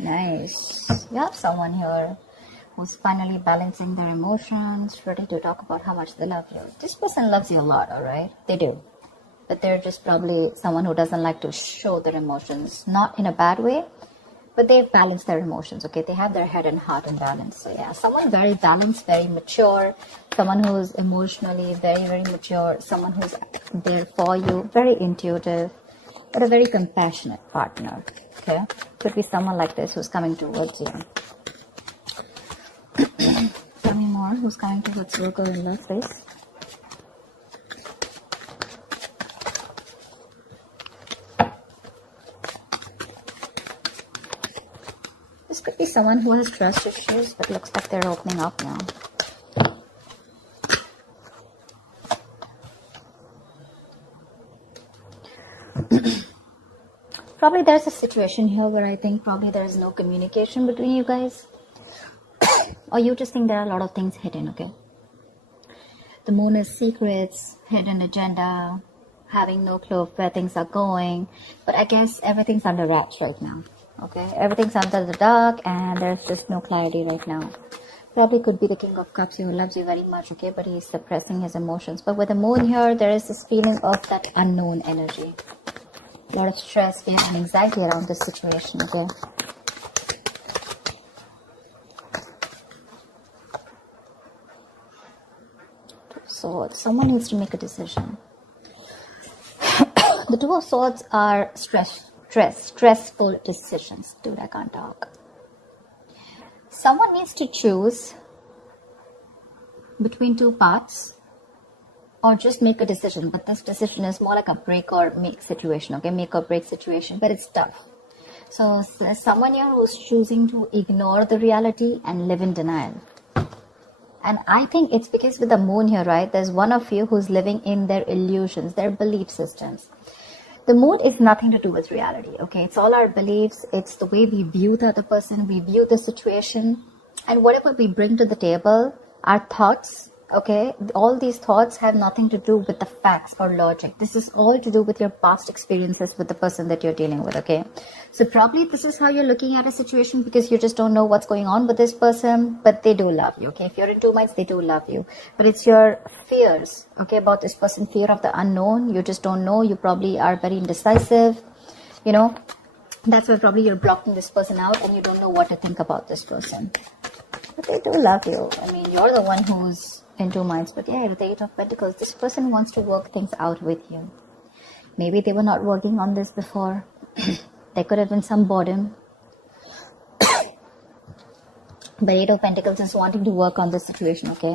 Nice. You have someone here who's finally balancing their emotions, ready to talk about how much they love you. This person loves you a lot, alright? They do. But they're just probably someone who doesn't like to show their emotions. Not in a bad way, but they've balanced their emotions, okay? They have their head and heart in balance. So yeah, someone very balanced, very mature, someone who's emotionally very, very mature, someone who's there for you, very intuitive, but a very compassionate partner, okay? Could be someone like this who's coming towards you. Tell me more. Who's coming towards Virgo in love, please? This could be someone who has trust issues, but looks like they're opening up now. Probably there's a situation here where I think probably there's no communication between you guys. Or you just think there are a lot of things hidden, okay? The moon is secrets, hidden agenda, having no clue of where things are going. But I guess everything's under wraps right now, okay? Everything's under the dark and there's just no clarity right now. Probably could be the King of Cups who loves you very much, okay? But he's suppressing his emotions. But with the moon here, there is this feeling of that unknown energy. A lot of stress, fear, and anxiety around this situation, okay? Two of Swords. Someone needs to make a decision. The Two of Swords are stressful decisions. Dude, I can't talk. Someone needs to choose between two paths. Or just make a decision, but this decision is more like a break or make situation, okay? Make or break situation, but it's tough. So there's someone here who's choosing to ignore the reality and live in denial. And I think it's because with the moon here, right, there's one of you who's living in their illusions, their belief systems. The moon is nothing to do with reality, okay? It's all our beliefs. It's the way we view the other person, we view the situation. And whatever we bring to the table, our thoughts, okay, all these thoughts have nothing to do with the facts or logic. This is all to do with your past experiences with the person that you're dealing with, okay? So probably this is how you're looking at a situation because you just don't know what's going on with this person, but they do love you, okay? If you're in two minds, they do love you. But it's your fears, okay, about this person, fear of the unknown. You just don't know. You probably are very indecisive, you know? That's why probably you're blocking this person out and you don't know what to think about this person. But they do love you. I mean, you're the one who's in two minds. But yeah, with the Eight of Pentacles, this person wants to work things out with you. Maybe they were not working on this before. There could have been some boredom. But Eight of Pentacles is wanting to work on this situation, okay?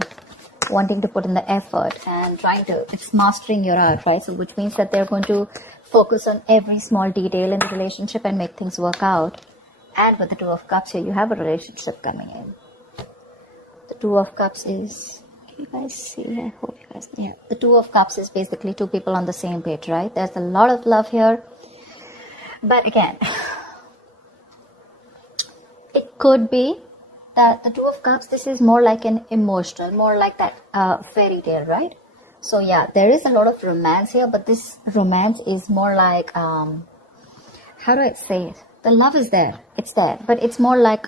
Wanting to put in the effort and trying to, it's mastering your art, right? So which means that they're going to focus on every small detail in the relationship and make things work out. And with the Two of Cups here, you have a relationship coming in. The Two of Cups is, can you guys see? I hope you guys, yeah. The Two of Cups is basically two people on the same page, right? There's a lot of love here. But again, it could be that the Two of Cups, this is more like an emotional, more like that fairy tale, right? So yeah, there is a lot of romance here, but this romance is more like, how do I say it? The love is there, it's there, but it's more like,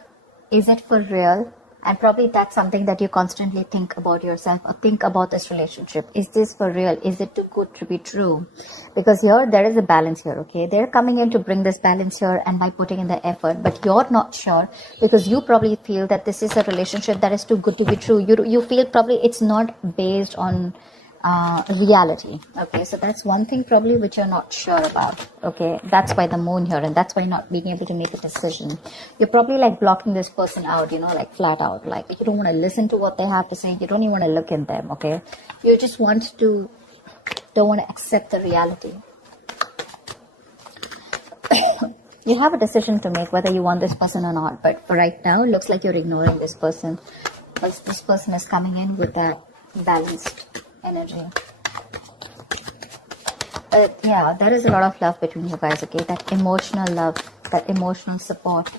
is it for real? And probably that's something that you constantly think about yourself or think about this relationship. Is this for real? Is it too good to be true? Because here, there is a balance here, okay? They're coming in to bring this balance here and by putting in the effort, but you're not sure because you probably feel that this is a relationship that is too good to be true. You feel probably it's not based on reality, okay? So that's one thing probably which you're not sure about, okay? That's why the moon here, and that's why you're not being able to make a decision. You're probably like blocking this person out, you know, like flat out, like you don't want to listen to what they have to say. You don't even want to look in them, okay? You just don't want to accept the reality. You have a decision to make whether you want this person or not, but for right now, it looks like you're ignoring this person because this person is coming in with that balanced energy. But yeah, there is a lot of love between you guys, okay? That emotional love, that emotional support,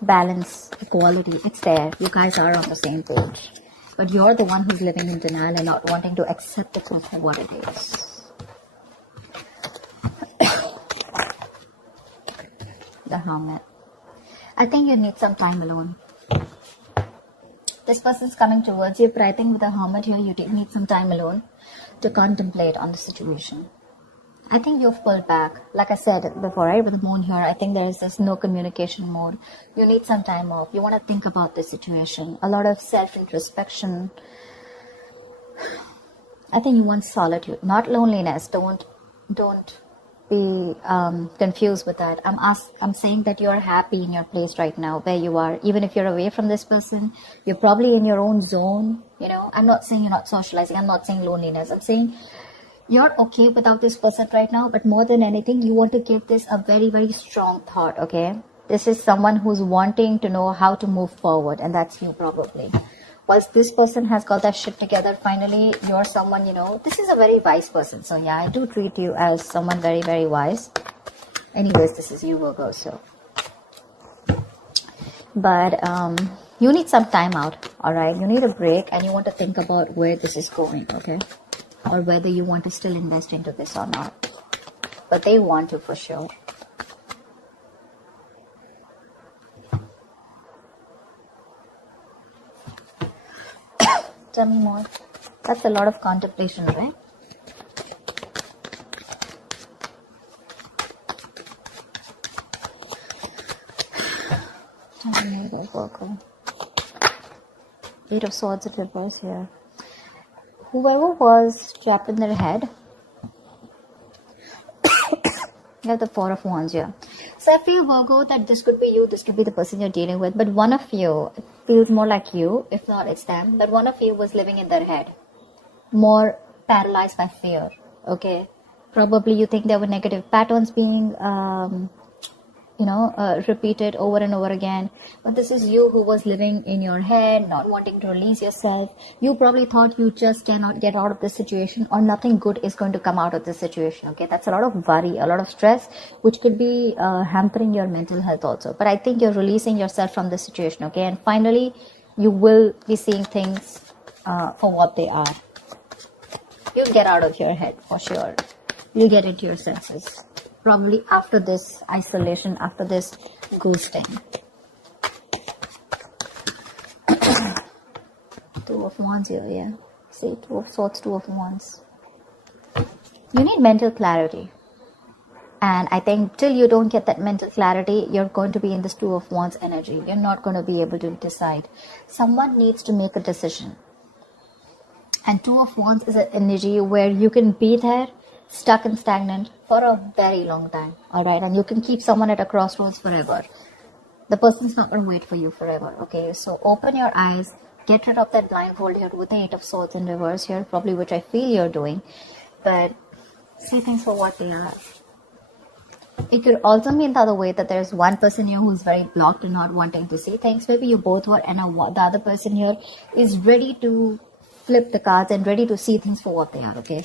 balance, equality, it's there. You guys are on the same page. But you're the one who's living in denial and not wanting to accept it for what it is. The Hermit. I think you need some time alone. This person's coming towards you, but I think with the Hermit here, you need some time alone to contemplate on the situation. I think you've pulled back. Like I said before, right, with the moon here, I think there is this no communication mode. You need some time off. You want to think about the situation. A lot of self-introspection. I think you want solitude, not loneliness. Don't be confused with that. I'm saying that you're happy in your place right now, where you are. Even if you're away from this person, you're probably in your own zone. You know, I'm not saying you're not socializing. I'm not saying loneliness. I'm saying you're okay without this person right now, but more than anything, you want to give this a very, very strong thought, okay? This is someone who's wanting to know how to move forward, and that's you probably. Whilst this person has got that shit together, finally, you're someone, you know, this is a very wise person. So yeah, I do treat you as someone very, very wise. Anyways, this is you, Virgo, so. But you need some time out, all right? You need a break, and you want to think about where this is going, okay? Or whether you want to still invest into this or not. But they want to for sure. Tell me more. That's a lot of contemplation, right? Tell me more, Virgo. 8 of Swords in reverse here. Whoever was trapped in their head, you have the 4 of Wands here. So I feel, Virgo, that this could be you, this could be the person you're dealing with, but one of you feels more like you, if not it's them, but one of you was living in their head, more paralyzed by fear, okay? Probably you think there were negative patterns being repeated over and over again. But this is you who was living in your head, not wanting to release yourself. You probably thought you just cannot get out of this situation, or nothing good is going to come out of this situation. Okay, that's a lot of worry, a lot of stress, which could be hampering your mental health also. But I think you're releasing yourself from this situation. Okay, and finally you will be seeing things for what they are. You'll get out of your head for sure. You'll get into your senses. Probably after this isolation, after this ghosting. 2 of Wands here, yeah. See, 2 of Swords, 2 of Wands. You need mental clarity. And I think till you don't get that mental clarity, you're going to be in this 2 of Wands energy. You're not going to be able to decide. Someone needs to make a decision. And 2 of Wands is an energy where you can be there, stuck and stagnant for a very long time, all right? And you can keep someone at a crossroads forever. The person's not going to wait for you forever, okay? So open your eyes, get rid of that blindfold here with the 8 of Swords in reverse here, probably, which I feel you're doing, but see things for what they are. It could also mean the other way, that there's one person here who's very blocked and not wanting to see things. Maybe you both were, and the other person here is ready to flip the cards and ready to see things for what they are, okay?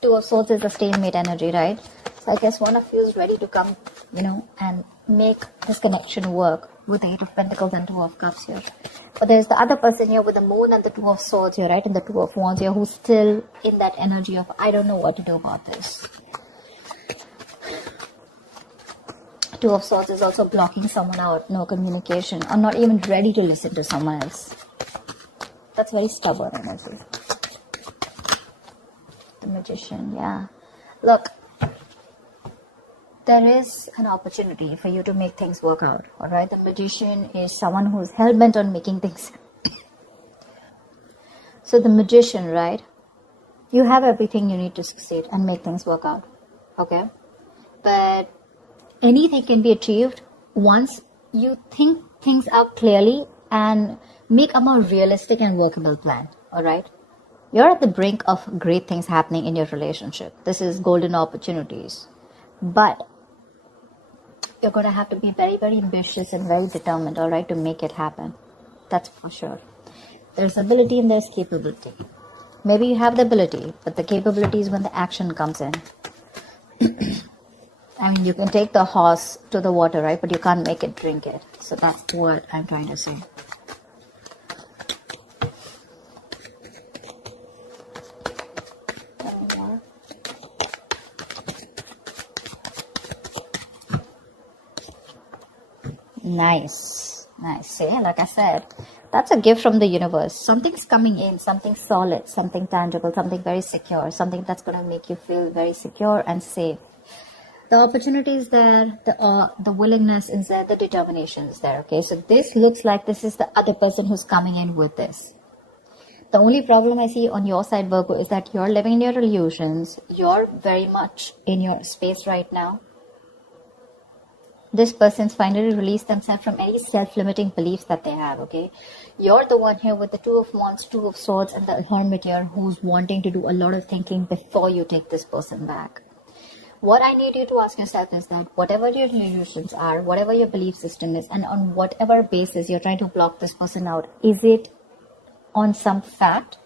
2 of Swords is the stalemate energy, right? So I guess one of you is ready to come, and make this connection work with the 8 of Pentacles and 2 of Cups here. But there's the other person here with the Moon and the 2 of Swords here, right? And the 2 of Wands here, who's still in that energy of, I don't know what to do about this. 2 of Swords is also blocking someone out, no communication, or not even ready to listen to someone else. That's very stubborn energy. The Magician, yeah. Look, there is an opportunity for you to make things work out, alright? The Magician is someone who's hell-bent on making things. So the Magician, right? You have everything you need to succeed and make things work out, okay? But anything can be achieved once you think things out clearly and make a more realistic and workable plan, alright? You're at the brink of great things happening in your relationship. This is golden opportunities. But you're going to have to be very, very ambitious and very determined, all right, to make it happen. That's for sure. There's ability and there's capability. Maybe you have the ability, but the capability is when the action comes in. I mean, you can take the horse to the water, right, but you can't make it drink it. So that's what I'm trying to say. Nice. See, like I said, that's a gift from the universe. Something's coming in, something solid, something tangible, something very secure, something that's going to make you feel very secure and safe. The opportunity is there, the willingness is there, the determination is there. Okay, so this looks like this is the other person who's coming in with this. The only problem I see on your side, Virgo, is that you're living in your illusions. You're very much in your space right now. This person's finally released themselves from any self-limiting beliefs that they have, okay? You're the one here with the Two of Wands, Two of Swords, and the Hermit here who's wanting to do a lot of thinking before you take this person back. What I need you to ask yourself is that whatever your illusions are, whatever your belief system is, and on whatever basis you're trying to block this person out, is it on some fact?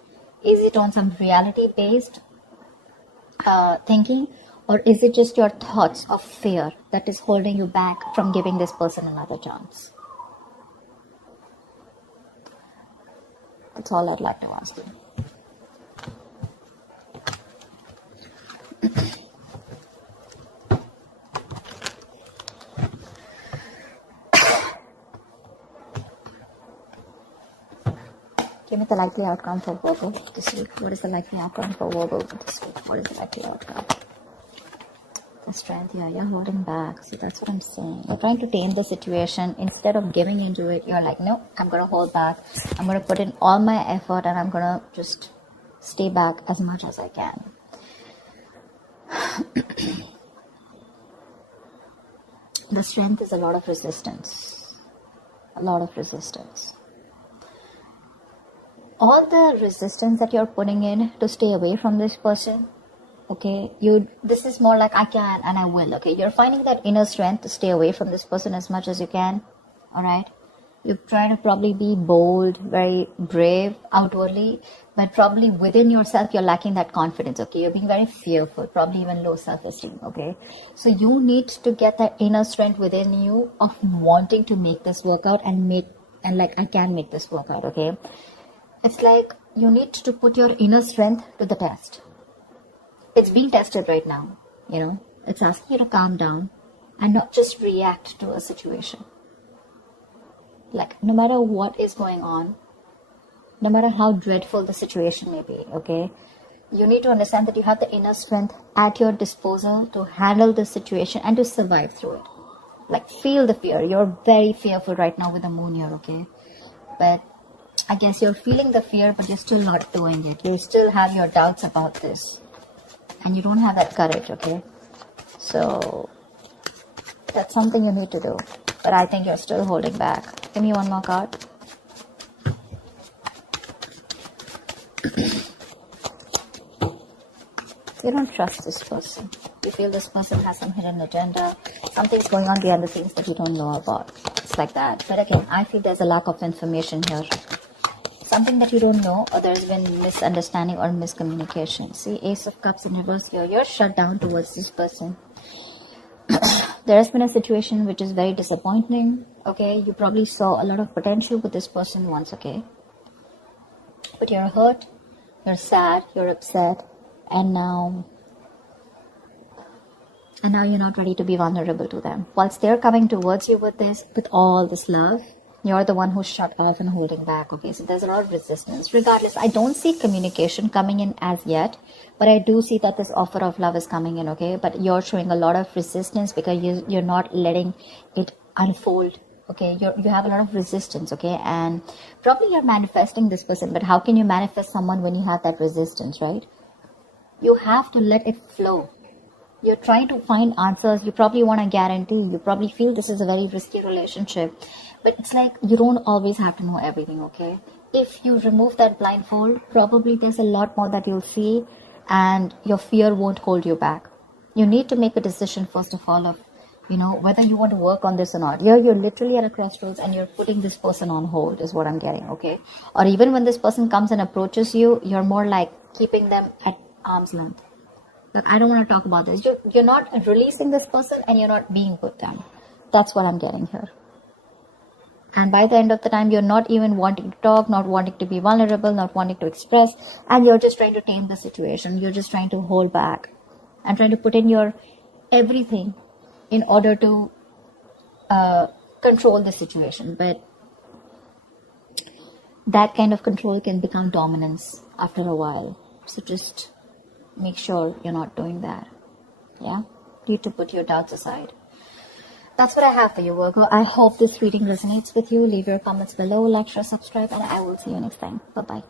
Is it on some reality-based thinking? Or is it just your thoughts of fear that is holding you back from giving this person another chance? That's all I'd like to ask you. Give me the likely outcome for Virgo this week. What is the likely outcome for Virgo this week? What is the likely outcome? The strength, yeah, you're holding back. See, that's what I'm saying. You're trying to tame the situation. Instead of giving into it, you're like, no, I'm going to hold back. I'm going to put in all my effort and I'm going to just stay back as much as I can. The strength is a lot of resistance. A lot of resistance. All the resistance that you're putting in to stay away from this person, okay, this is more like I can and I will, okay? You're finding that inner strength to stay away from this person as much as you can, all right? You're trying to probably be bold, very brave outwardly, but probably within yourself, you're lacking that confidence, okay? You're being very fearful, probably even low self-esteem, okay? So you need to get that inner strength within you of wanting to make this work out and like, I can make this work out, okay? It's like you need to put your inner strength to the test. It's being tested right now, you know. It's asking you to calm down and not just react to a situation. Like, no matter what is going on, no matter how dreadful the situation may be, okay, you need to understand that you have the inner strength at your disposal to handle the situation and to survive through it. Like, feel the fear. You're very fearful right now with the moon here, okay? But I guess you're feeling the fear, but you're still not doing it. You still have your doubts about this. And you don't have that courage, okay? So, that's something you need to do. But I think you're still holding back. Give me one more card. You don't trust this person. You feel this person has some hidden agenda. Something's going on behind the scenes that you don't know about. It's like that. But again, I feel there's a lack of information here. Something that you don't know, or there's been misunderstanding or miscommunication. See, Ace of Cups in reverse here. You're shut down towards this person. There has been a situation which is very disappointing. Okay, you probably saw a lot of potential with this person once, okay? But you're hurt, you're sad, you're upset, and now you're not ready to be vulnerable to them. Whilst they're coming towards you with all this love, you're the one who's shut off and holding back, okay? So there's a lot of resistance. Regardless, I don't see communication coming in as yet, but I do see that this offer of love is coming in, okay? But you're showing a lot of resistance because you're not letting it unfold, okay? You have a lot of resistance, okay? And probably you're manifesting this person, but how can you manifest someone when you have that resistance, right? You have to let it flow. You're trying to find answers. You probably want a guarantee. You probably feel this is a very risky relationship. But it's like you don't always have to know everything, okay? If you remove that blindfold, probably there's a lot more that you'll see and your fear won't hold you back. You need to make a decision, first of all, of, you know, whether you want to work on this or not. You're literally at a crossroads and you're putting this person on hold is what I'm getting, okay? Or even when this person comes and approaches you, you're more like keeping them at arm's length. Look, I don't want to talk about this. You're not releasing this person and you're not being with them. That's what I'm getting here. And by the end of the time, you're not even wanting to talk, not wanting to be vulnerable, not wanting to express, and you're just trying to tame the situation. You're just trying to hold back and trying to put in your everything in order to control the situation, but that kind of control can become dominance after a while. So just make sure you're not doing that. Yeah, you need to put your doubts aside. That's what I have for you, Virgo. I hope this reading resonates with you. Leave your comments below, like, share, subscribe, and I will see you next time. Bye-bye.